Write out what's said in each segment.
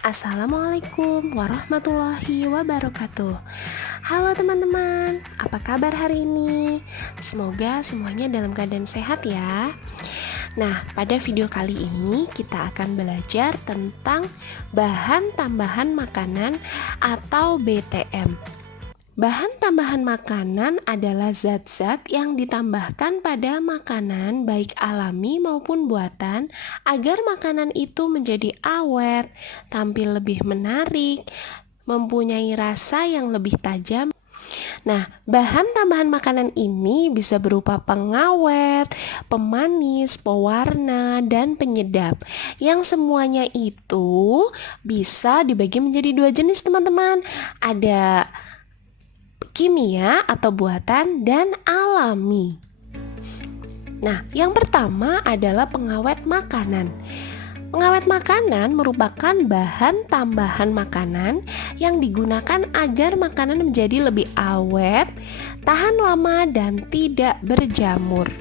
Assalamualaikum warahmatullahi wabarakatuh. Halo teman-teman, apa kabar hari ini? Semoga semuanya dalam keadaan sehat ya. Nah, pada video kali ini kita akan belajar tentang bahan tambahan makanan atau BTM. Bahan tambahan makanan adalah zat-zat yang ditambahkan pada makanan baik alami maupun buatan agar makanan itu menjadi awet, tampil lebih menarik, mempunyai rasa yang lebih tajam. Nah, bahan tambahan makanan ini bisa berupa pengawet, pemanis, pewarna, dan penyedap. Yang semuanya itu bisa dibagi menjadi dua jenis teman-teman. Ada kimia atau buatan dan alami. Nah, yang pertama adalah pengawet makanan. Pengawet makanan merupakan bahan tambahan makanan yang digunakan agar makanan menjadi lebih awet, tahan lama, dan tidak berjamur.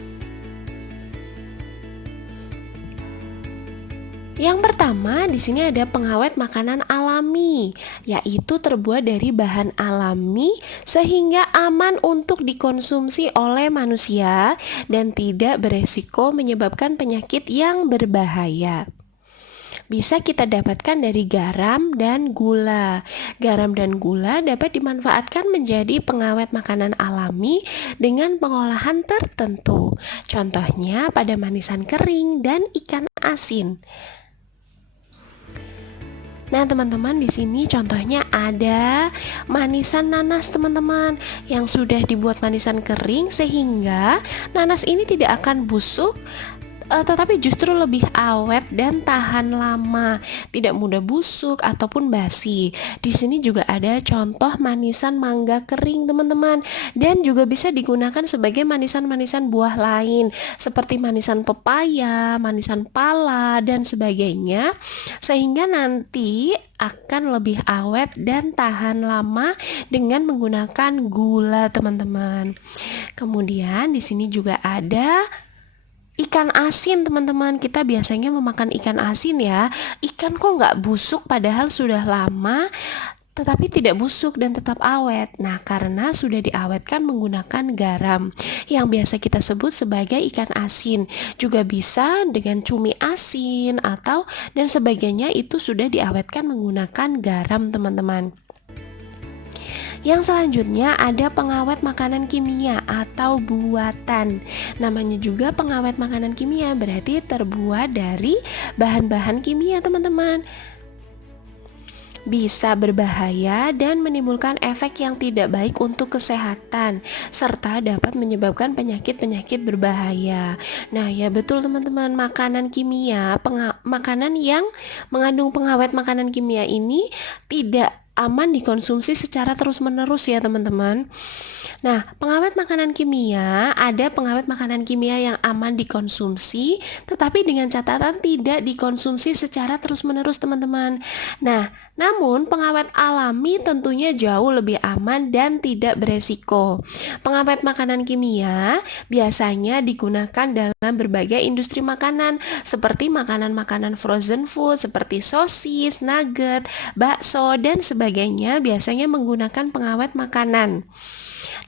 Yang pertama di sini ada pengawet makanan alami, yaitu terbuat dari bahan alami sehingga aman untuk dikonsumsi oleh manusia dan tidak beresiko menyebabkan penyakit yang berbahaya. Bisa kita dapatkan dari garam dan gula. Garam dan gula dapat dimanfaatkan menjadi pengawet makanan alami dengan pengolahan tertentu. Contohnya pada manisan kering dan ikan asin. Nah, teman-teman, di sini contohnya ada manisan nanas, teman-teman, yang sudah dibuat manisan kering sehingga nanas ini tidak akan busuk, tetapi justru lebih awet dan tahan lama, tidak mudah busuk ataupun basi. Di sini juga ada contoh manisan mangga kering, teman-teman, dan juga bisa digunakan sebagai manisan-manisan buah lain seperti manisan pepaya, manisan pala, dan sebagainya, sehingga nanti akan lebih awet dan tahan lama dengan menggunakan gula, teman-teman. Kemudian di sini juga ada ikan asin, teman-teman. Kita biasanya memakan ikan asin ya. Ikan kok nggak busuk padahal sudah lama, tetapi tidak busuk dan tetap awet. Nah, karena sudah diawetkan menggunakan garam yang biasa kita sebut sebagai ikan asin. Juga bisa dengan cumi asin atau dan sebagainya, itu sudah diawetkan menggunakan garam, teman-teman. Yang selanjutnya ada pengawet makanan kimia atau buatan. Namanya juga pengawet makanan kimia, berarti terbuat dari bahan-bahan kimia, teman-teman. Bisa berbahaya dan menimbulkan efek yang tidak baik untuk kesehatan, serta dapat menyebabkan penyakit-penyakit berbahaya. Nah, ya betul, teman-teman, makanan kimia, makanan yang mengandung pengawet makanan kimia ini tidak aman dikonsumsi secara terus-menerus ya, teman-teman. Nah, pengawet makanan kimia, ada pengawet makanan kimia yang aman dikonsumsi, tetapi dengan catatan tidak dikonsumsi secara terus-menerus, teman-teman. Nah, namun pengawet alami tentunya jauh lebih aman dan tidak beresiko. Pengawet makanan kimia biasanya digunakan dalam berbagai industri makanan, seperti makanan-makanan frozen food, seperti sosis, nugget, bakso, dan sebagainya, biasanya menggunakan pengawet makanan.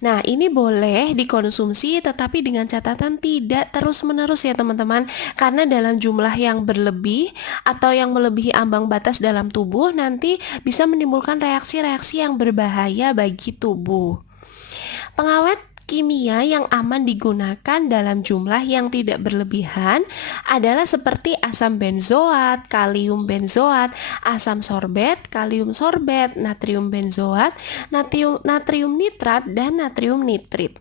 Nah, ini boleh dikonsumsi tetapi dengan catatan tidak terus-menerus ya, teman-teman, karena dalam jumlah yang berlebih atau yang melebihi ambang batas dalam tubuh nanti bisa menimbulkan reaksi-reaksi yang berbahaya bagi tubuh. Pengawet kimia yang aman digunakan dalam jumlah yang tidak berlebihan adalah seperti asam benzoat, kalium benzoat, asam sorbet, kalium sorbet, natrium benzoat, natrium nitrat, dan natrium nitrit.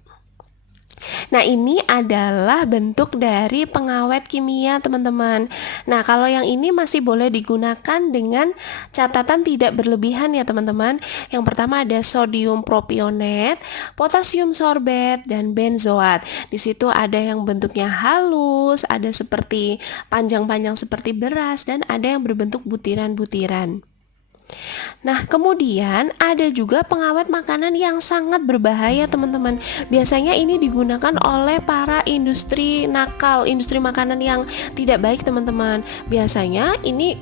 Nah, ini adalah bentuk dari pengawet kimia, teman-teman. Nah, kalau yang ini masih boleh digunakan dengan catatan tidak berlebihan ya, teman-teman. Yang pertama ada sodium propionat, potasium sorbet, dan benzoat. Di situ ada yang bentuknya halus, ada seperti panjang-panjang seperti beras, dan ada yang berbentuk butiran-butiran. Nah, kemudian ada juga pengawet makanan yang sangat berbahaya, teman-teman. Biasanya ini digunakan oleh para industri nakal, industri makanan yang tidak baik, teman-teman. Biasanya ini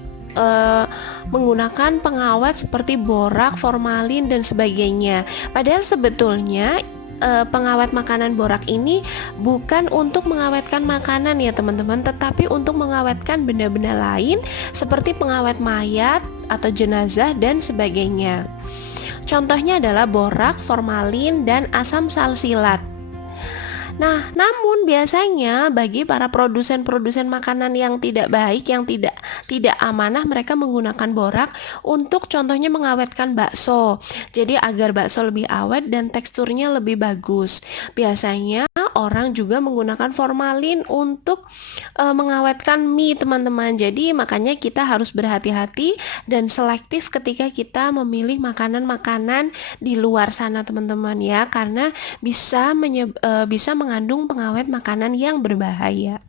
menggunakan pengawet seperti borak, formalin dan sebagainya. Padahal sebetulnya pengawet makanan borak ini bukan untuk mengawetkan makanan ya teman-teman, tetapi untuk mengawetkan benda-benda lain seperti pengawet mayat atau jenazah dan sebagainya. Contohnya adalah borak, formalin, dan asam salsilat. Nah, namun biasanya bagi para produsen-produsen makanan yang tidak baik, yang tidak amanah, mereka menggunakan borak untuk contohnya mengawetkan bakso. Jadi agar bakso lebih awet dan teksturnya lebih bagus. Biasanya orang juga menggunakan formalin untuk mengawetkan mie, teman-teman. Jadi makanya kita harus berhati-hati dan selektif ketika kita memilih makanan-makanan di luar sana, teman-teman ya, karena bisa mengandung pengawet makanan yang berbahaya.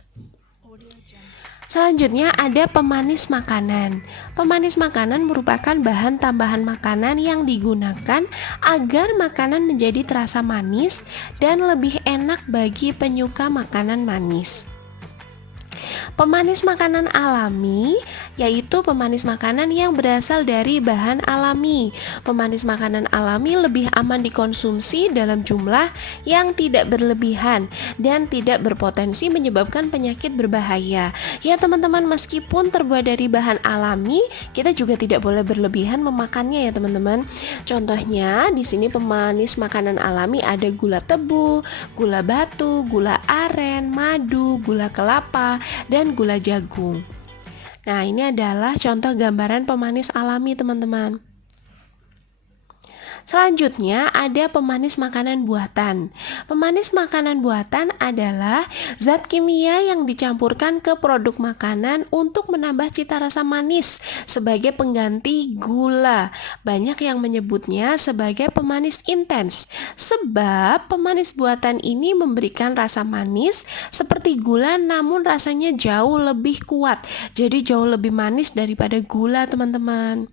Selanjutnya ada pemanis makanan. Pemanis makanan merupakan bahan tambahan makanan yang digunakan agar makanan menjadi terasa manis dan lebih enak bagi penyuka makanan manis. Pemanis makanan alami yaitu pemanis makanan yang berasal dari bahan alami. Pemanis makanan alami lebih aman dikonsumsi dalam jumlah yang tidak berlebihan dan tidak berpotensi menyebabkan penyakit berbahaya. Ya teman-teman, meskipun terbuat dari bahan alami, kita juga tidak boleh berlebihan memakannya ya teman-teman. Contohnya di sini pemanis makanan alami ada gula tebu, gula batu, gula aren, madu, gula kelapa, dan gula jagung. Nah, ini adalah contoh gambaran pemanis alami, teman-teman. Selanjutnya ada pemanis makanan buatan. Pemanis makanan buatan adalah zat kimia yang dicampurkan ke produk makanan untuk menambah cita rasa manis sebagai pengganti gula. Banyak yang menyebutnya sebagai pemanis intens, sebab pemanis buatan ini memberikan rasa manis seperti gula namun rasanya jauh lebih kuat. Jadi jauh lebih manis daripada gula, teman-teman.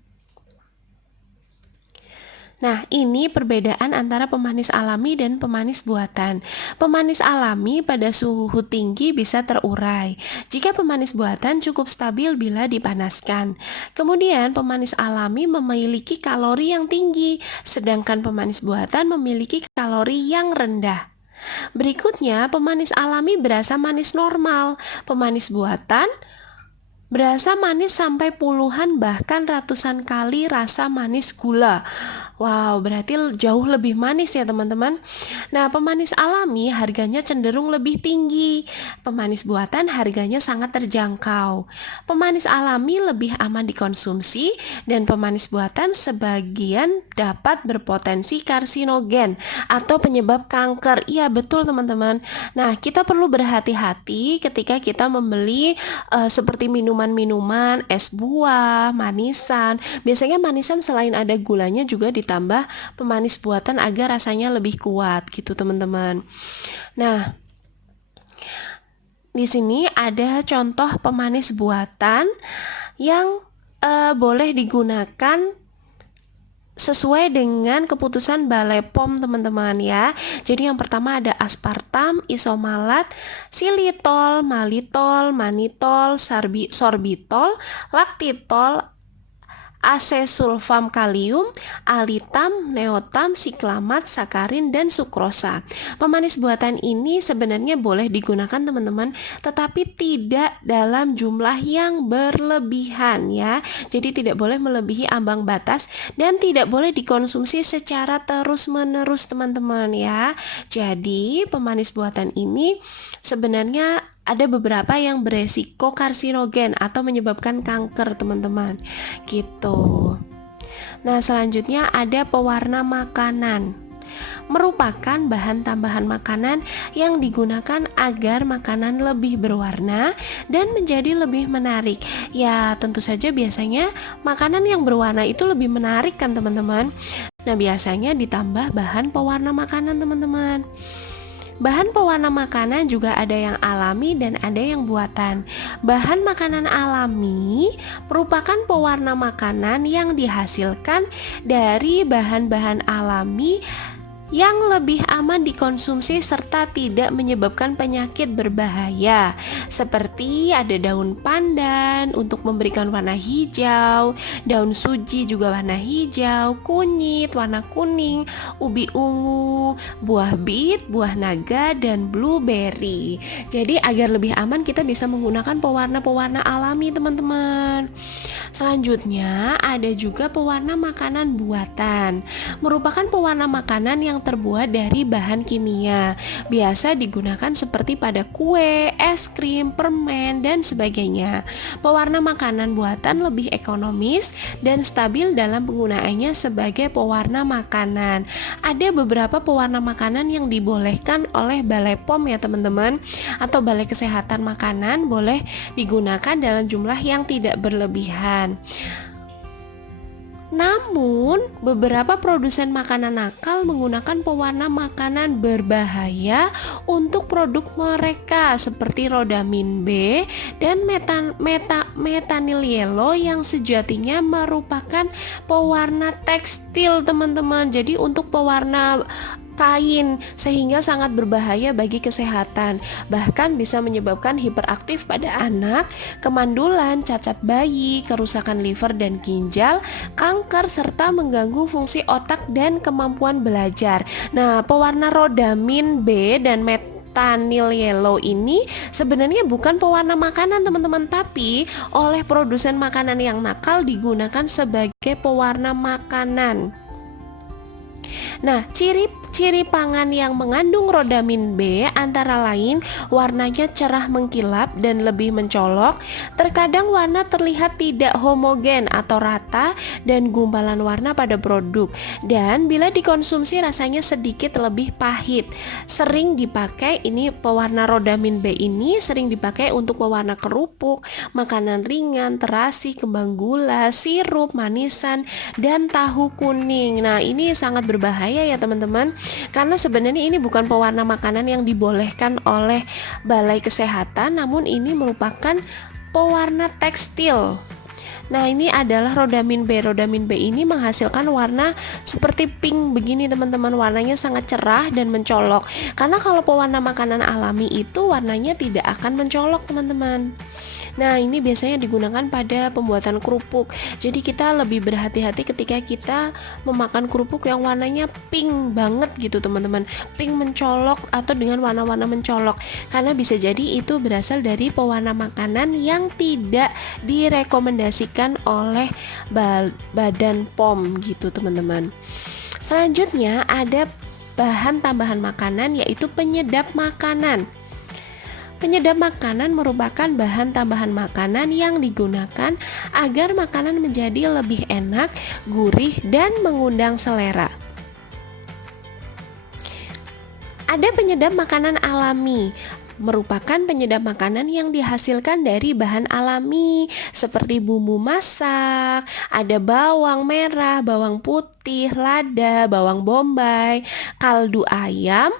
Nah, ini perbedaan antara pemanis alami dan pemanis buatan. Pemanis alami pada suhu tinggi bisa terurai. Jika pemanis buatan cukup stabil bila dipanaskan. Kemudian, pemanis alami memiliki kalori yang tinggi, sedangkan pemanis buatan memiliki kalori yang rendah. Berikutnya, pemanis alami berasa manis normal. Pemanis buatan berasa manis sampai puluhan bahkan ratusan kali rasa manis gula. Wow, berarti jauh lebih manis ya teman-teman. Nah, pemanis alami harganya cenderung lebih tinggi. Pemanis buatan harganya sangat terjangkau. Pemanis alami lebih aman dikonsumsi dan pemanis buatan sebagian dapat berpotensi karsinogen atau penyebab kanker. Iya, betul teman-teman. Nah, kita perlu berhati-hati ketika kita membeli seperti minuman-minuman, es buah, manisan. Biasanya manisan selain ada gulanya juga ditambah pemanis buatan agar rasanya lebih kuat gitu teman-teman. Nah, di sini ada contoh pemanis buatan yang boleh digunakan sesuai dengan keputusan Balai POM teman-teman ya. Jadi yang pertama ada aspartam, isomalat, xilitol, malitol, manitol, sorbitol, laktitol, asesulfam kalium, alitam, neotam, siklamat, sakarin, dan sukrosa. Pemanis buatan ini sebenarnya boleh digunakan teman-teman, tetapi tidak dalam jumlah yang berlebihan ya. Jadi tidak boleh melebihi ambang batas dan tidak boleh dikonsumsi secara terus-menerus teman-teman ya. Jadi pemanis buatan ini sebenarnya ada beberapa yang beresiko karsinogen atau menyebabkan kanker teman-teman gitu. Nah, selanjutnya ada pewarna makanan. Merupakan bahan tambahan makanan yang digunakan agar makanan lebih berwarna dan menjadi lebih menarik. Ya, tentu saja biasanya makanan yang berwarna itu lebih menarik kan teman-teman. Nah, biasanya ditambah bahan pewarna makanan teman-teman. Bahan pewarna makanan juga ada yang alami dan ada yang buatan. Bahan makanan alami merupakan pewarna makanan yang dihasilkan dari bahan-bahan alami yang lebih aman dikonsumsi serta tidak menyebabkan penyakit berbahaya. Seperti ada daun pandan untuk memberikan warna hijau, daun suji juga warna hijau, kunyit warna kuning, ubi ungu, buah bit, buah naga, dan blueberry. Jadi agar lebih aman kita bisa menggunakan pewarna-pewarna alami, teman-teman. Selanjutnya ada juga pewarna makanan buatan. Merupakan pewarna makanan yang terbuat dari bahan kimia. Biasa digunakan seperti pada kue, es krim, permen, dan sebagainya. Pewarna makanan buatan lebih ekonomis dan stabil dalam penggunaannya sebagai pewarna makanan. Ada beberapa pewarna makanan yang dibolehkan oleh Balai POM ya teman-teman, atau Balai Kesehatan Makanan, boleh digunakan dalam jumlah yang tidak berlebihan. Namun, beberapa produsen makanan nakal menggunakan pewarna makanan berbahaya untuk produk mereka seperti rodamin B dan metanil yellow yang sejatinya merupakan pewarna tekstil, teman-teman. Jadi untuk pewarna kain, sehingga sangat berbahaya bagi kesehatan, bahkan bisa menyebabkan hiperaktif pada anak, kemandulan, cacat bayi, kerusakan liver dan ginjal, kanker, serta mengganggu fungsi otak dan kemampuan belajar. Nah, pewarna rodamin B dan metanil yellow ini sebenarnya bukan pewarna makanan, teman-teman, tapi oleh produsen makanan yang nakal digunakan sebagai pewarna makanan. Nah, ciri pangan yang mengandung rodamin B antara lain warnanya cerah mengkilap dan lebih mencolok. Terkadang warna terlihat tidak homogen atau rata dan gumpalan warna pada produk. Dan bila dikonsumsi rasanya sedikit lebih pahit. Sering dipakai, ini pewarna rodamin B ini sering dipakai untuk pewarna kerupuk, makanan ringan, terasi, kembang gula, sirup, manisan, dan tahu kuning. Nah, ini sangat berbahaya ya teman-teman, karena sebenarnya ini bukan pewarna makanan yang dibolehkan oleh Balai Kesehatan, namun ini merupakan pewarna tekstil. Nah, ini adalah rodamin B. Rodamin B ini menghasilkan warna seperti pink begini, teman-teman. Warnanya sangat cerah dan mencolok. Karena kalau pewarna makanan alami itu warnanya tidak akan mencolok, teman-teman. Nah, ini biasanya digunakan pada pembuatan kerupuk. Jadi kita lebih berhati-hati ketika kita memakan kerupuk yang warnanya pink banget gitu, teman-teman. Pink mencolok atau dengan warna-warna mencolok. Karena bisa jadi itu berasal dari pewarna makanan yang tidak direkomendasikan oleh Badan POM gitu, teman-teman. Selanjutnya ada bahan tambahan makanan, yaitu penyedap makanan. Penyedap makanan merupakan bahan tambahan makanan yang digunakan agar makanan menjadi lebih enak, gurih, dan mengundang selera. Ada penyedap makanan alami, merupakan penyedap makanan yang dihasilkan dari bahan alami seperti bumbu masak, ada bawang merah, bawang putih, lada, bawang bombay, kaldu ayam,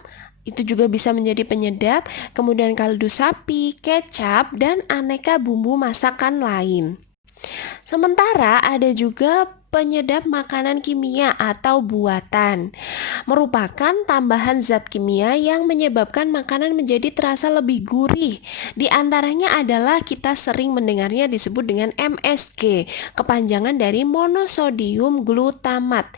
itu juga bisa menjadi penyedap, kemudian kaldu sapi, kecap, dan aneka bumbu masakan lain. Sementara ada juga penyedap makanan kimia atau buatan, merupakan tambahan zat kimia yang menyebabkan makanan menjadi terasa lebih gurih. Di antaranya adalah kita sering mendengarnya disebut dengan MSG, kepanjangan dari monosodium glutamat.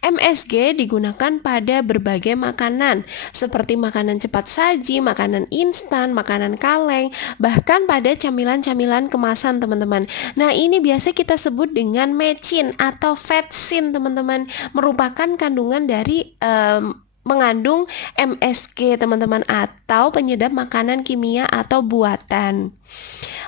MSG digunakan pada berbagai makanan seperti makanan cepat saji, makanan instan, makanan kaleng, bahkan pada camilan-camilan kemasan, teman-teman. Nah, ini biasa kita sebut dengan mecin atau vetsin, teman-teman, merupakan kandungan dari mengandung MSG, teman-teman, atau penyedap makanan kimia atau buatan.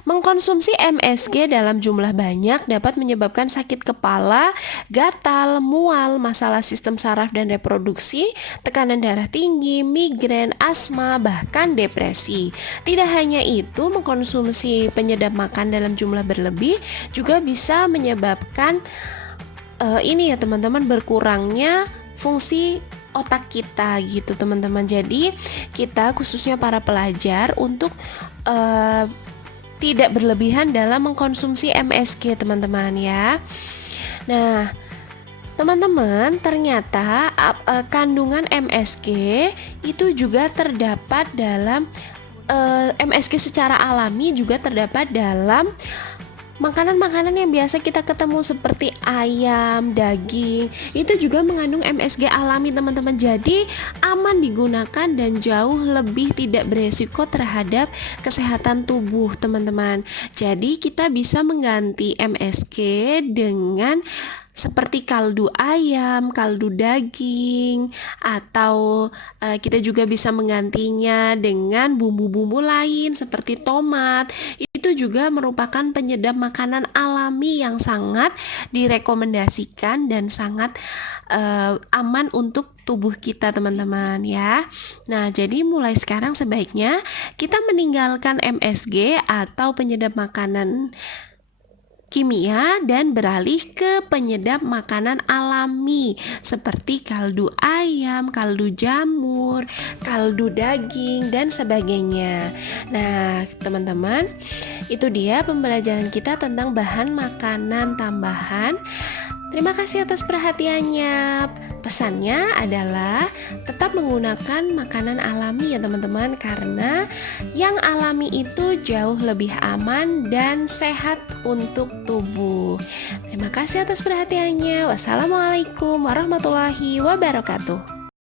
Mengkonsumsi MSG dalam jumlah banyak dapat menyebabkan sakit kepala, gatal, mual, masalah sistem saraf dan reproduksi, tekanan darah tinggi, migrain, asma, bahkan depresi. Tidak hanya itu, mengkonsumsi penyedap makan dalam jumlah berlebih juga bisa menyebabkan ini ya teman-teman, berkurangnya fungsi otak kita gitu, teman-teman. Jadi kita khususnya para pelajar untuk tidak berlebihan dalam mengkonsumsi MSG, teman-teman ya. Nah, Teman-teman, ternyata kandungan MSG itu juga terdapat dalam MSG secara alami juga terdapat dalam makanan-makanan yang biasa kita ketemu seperti ayam, daging, itu juga mengandung MSG alami teman-teman. Jadi aman digunakan dan jauh lebih tidak beresiko terhadap kesehatan tubuh teman-teman. Jadi kita bisa mengganti MSG dengan seperti kaldu ayam, kaldu daging, atau kita juga bisa menggantinya dengan bumbu-bumbu lain seperti tomat. Itu juga merupakan penyedap makanan alami yang sangat direkomendasikan dan sangat aman untuk tubuh kita teman-teman ya. Nah, jadi mulai sekarang sebaiknya kita meninggalkan MSG atau penyedap makanan kimia dan beralih ke penyedap makanan alami seperti kaldu ayam, kaldu jamur, kaldu daging dan sebagainya. Nah, teman-teman, itu dia pembelajaran kita tentang bahan makanan tambahan. Terima kasih atas perhatiannya. Pesannya adalah tetap menggunakan makanan alami ya teman-teman, karena yang alami itu jauh lebih aman dan sehat untuk tubuh. Terima kasih atas perhatiannya. Wassalamualaikum warahmatullahi wabarakatuh.